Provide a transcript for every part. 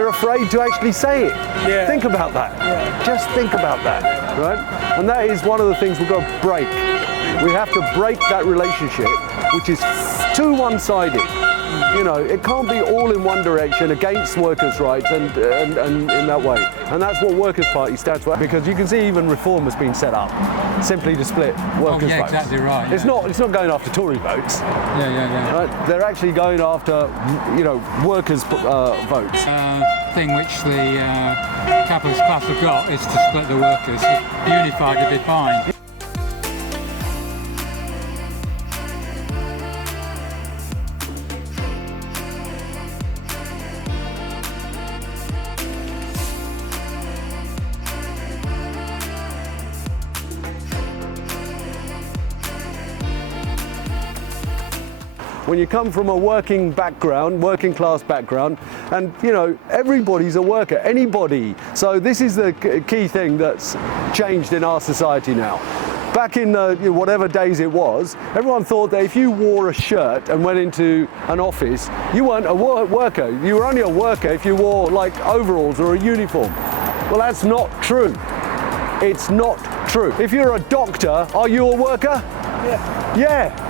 they're afraid to actually say it. Yeah. Think about that. Yeah. Just think about that, right? And that is one of the things we've got to break. We have to break that relationship, which is too one-sided. You know, it can't be all in one direction against workers' rights and in that way. And that's what Workers' Party stands for. Because you can see even Reform has been set up simply to split workers' votes. Exactly right. It's not going after Tory votes. Yeah. Right? They're actually going after, you know, workers' votes. Thing which the capitalist class have got is to split the workers. Unified would be fine. When you come from a working class background, and you know, everybody's a worker, anybody. So this is the key thing that's changed in our society now. Back in the whatever days it was, everyone thought that if you wore a shirt and went into an office, you weren't a worker. You were only a worker if you wore like overalls or a uniform. Well, that's not true. It's not true. If you're a doctor, are you a worker? Yeah.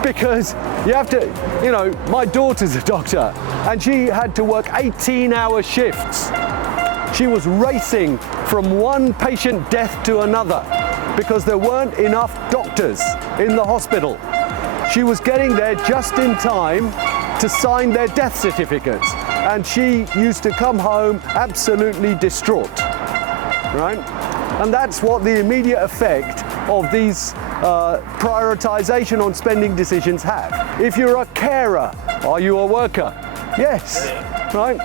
Because you have to, you know, my daughter's a doctor and she had to work 18-hour shifts. She was racing from one patient death to another because there weren't enough doctors in the hospital. She was getting there just in time to sign their death certificates, and she used to come home absolutely distraught, right? And that's what the immediate effect of these prioritization on spending decisions have. If you're a carer, are you a worker? Yes, right?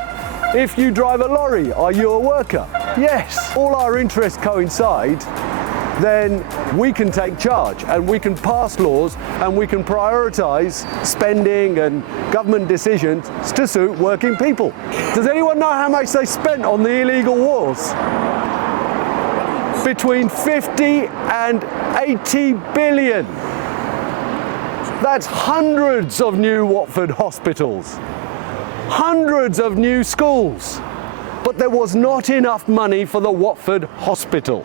If you drive a lorry, are you a worker? Yes. All our interests coincide, then we can take charge and we can pass laws and we can prioritize spending and government decisions to suit working people. Does anyone know how much they spent on the illegal wars? Between 50 and 80 billion. That's hundreds of new Watford hospitals, hundreds of new schools, but there was not enough money for the Watford hospital.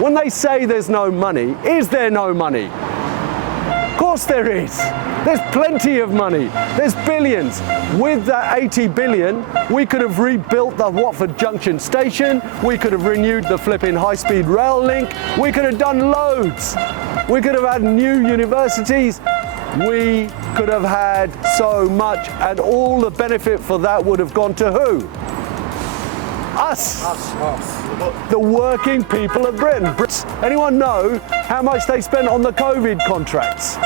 When they say there's no money, is there no money? Of course there is. There's plenty of money. There's billions. With that 80 billion, we could have rebuilt the Watford Junction station. We could have renewed the flipping high-speed rail link. We could have done loads. We could have had new universities. We could have had so much, and all the benefit for that would have gone to who? Us. The working people of Britain. Anyone know how much they spent on the COVID contracts?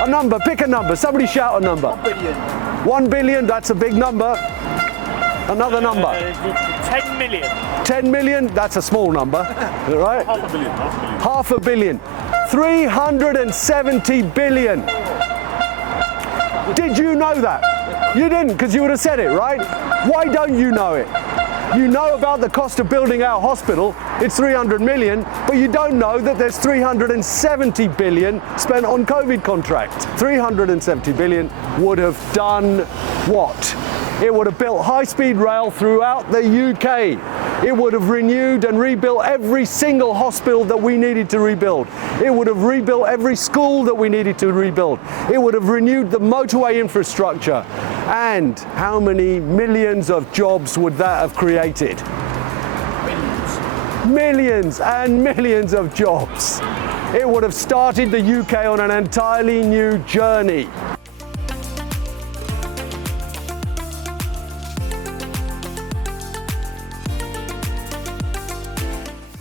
A number, pick a number, somebody shout a number. 1 billion. 1 billion, that's a big number. Another number. 10 million. 10 million, that's a small number, right? Half a billion. 370 billion. Did you know that? You didn't, because you would have said it, right? Why don't you know it? You know about the cost of building our hospital, it's 300 million, but you don't know that there's 370 billion spent on COVID contracts. 370 billion would have done what? It would have built high-speed rail throughout the UK. It would have renewed and rebuilt every single hospital that we needed to rebuild. It would have rebuilt every school that we needed to rebuild. It would have renewed the motorway infrastructure. And how many millions of jobs would that have created? Millions and millions of jobs. It would have started the UK on an entirely new journey.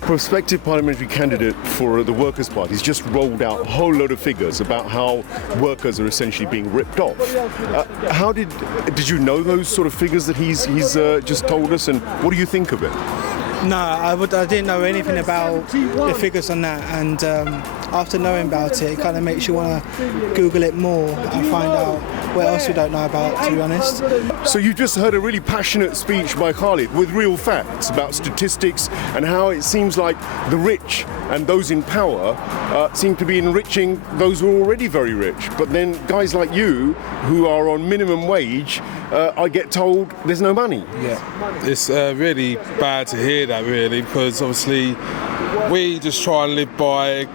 Prospective parliamentary candidate for the Workers' Party has just rolled out a whole load of figures about how workers are essentially being ripped off. How did you know those sort of figures that he's just told us, and what do you think of it? No, I didn't know anything about the figures on that, and after knowing about it, it kind of makes you want to Google it more and find out what else we don't know about, to be honest. So you just heard a really passionate speech by Khalid with real facts about statistics and how it seems like the rich and those in power seem to be enriching those who are already very rich. But then guys like you, who are on minimum wage, I get told there's no money. Yeah, it's really bad to hear that, really, because obviously we just try and live by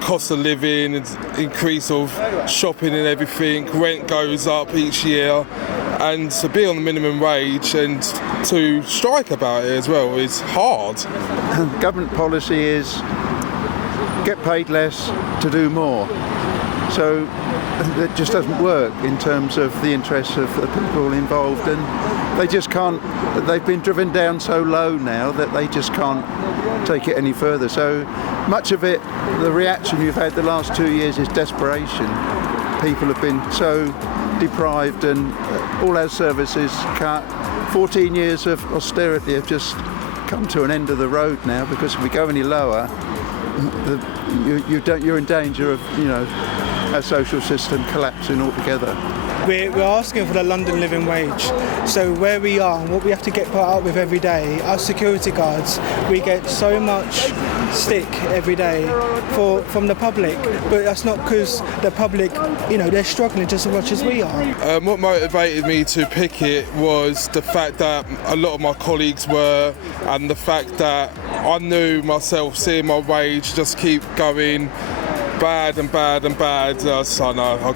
cost of living, increase of shopping and everything. Rent goes up each year, and to be on the minimum wage and to strike about it as well is hard. Government policy is get paid less to do more. So it just doesn't work in terms of the interests of the people involved, and they just can't. They've been driven down so low now that they just can't take it any further. So much of it, the reaction you've had the last 2 years is desperation. People have been so deprived, and all our services cut. 14 years of austerity have just come to an end of the road now, because if we go any lower, you're in danger of, our social system collapsing altogether. We're asking for the London living wage. So where we are and what we have to get put up with every day, our security guards, we get so much stick every day from the public, but that's not because the public, they're struggling just as much as we are. What motivated me to Picket was the fact that a lot of my colleagues were, and the fact that I knew myself, seeing my wage just keep going bad and bad and bad. So no,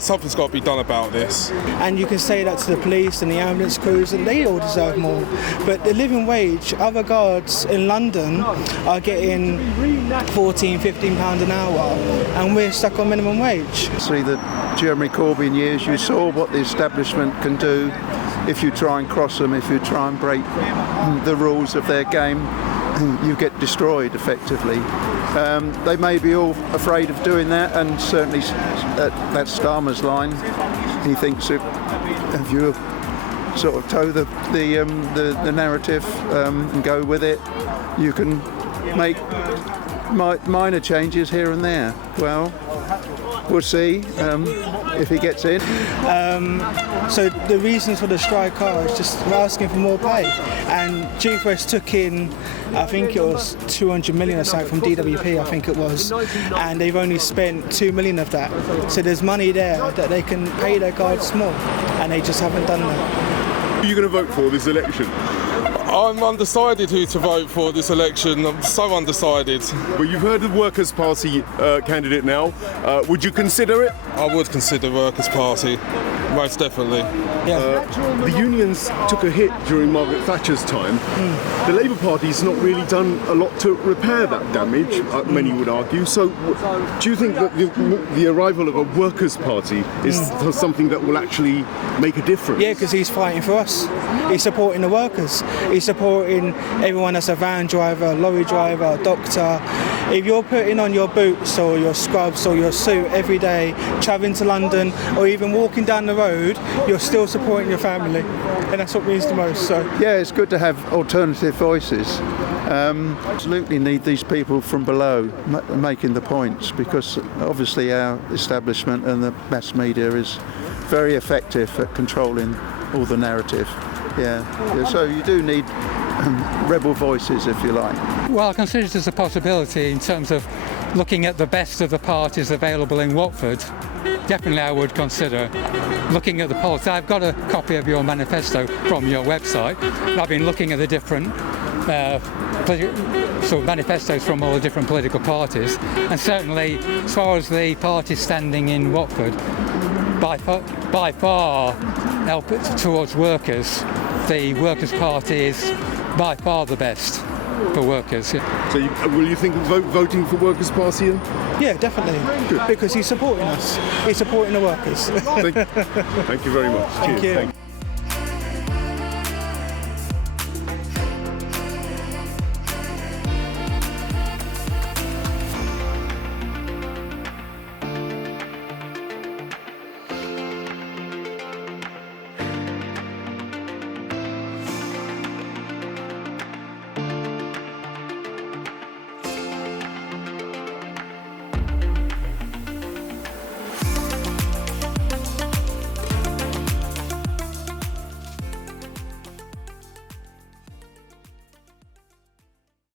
something's got to be done about this. And you can say that to the police and the ambulance crews, and they all deserve more. But the living wage, other guards in London are getting £14, £15 an hour, and we're stuck on minimum wage. See, the Jeremy Corbyn years, you saw what the establishment can do if you try and cross them, if you try and break the rules of their game. You get destroyed effectively. They may be all afraid of doing that, and certainly that's Starmer's line. He thinks if you sort of toe the narrative and go with it, you can make minor changes here and there. Well, we'll see if he gets in. So the reasons for the strike are just asking for more pay. And G4S took in, I think it was 200 million or something from DWP, I think it was, and they've only spent 2 million of that. So there's money there that they can pay their guards more, and they just haven't done that. Who are you going to vote for this election? I'm undecided who to vote for this election. I'm so undecided. Well, you've heard the Workers' Party candidate now. Would you consider it? I would consider Workers' Party, most definitely. Yeah. The unions took a hit during Margaret Thatcher's time. The Labour Party's not really done a lot to repair that damage, many would argue. So do you think that the arrival of a Workers' Party is something that will actually make a difference? Yeah, because he's fighting for us. He's supporting the workers. He's supporting everyone that's a van driver, lorry driver, doctor. If you're putting on your boots or your scrubs or your suit every day, travelling to London or even walking down the road, you're still supporting your family, and that's what means the most. So yeah, it's good to have alternative voices. Absolutely need these people from below making the points, because obviously our establishment and the mass media is very effective at controlling all the narrative. Yeah. So you do need rebel voices, if you like. Well, I consider it as a possibility in terms of looking at the best of the parties available in Watford. Definitely I would consider looking at the polls. I've got a copy of your manifesto from your website. I've been looking at the different sort of manifestos from all the different political parties, and certainly as far as the party standing in Watford, by far help towards workers, the Workers' Party is by far the best for workers. Yeah. So will you think of voting for Workers' Party? yeah, definitely. Good. Because he's supporting us. He's supporting the workers. Thank you very much. Thank Cheers. you. Thank you.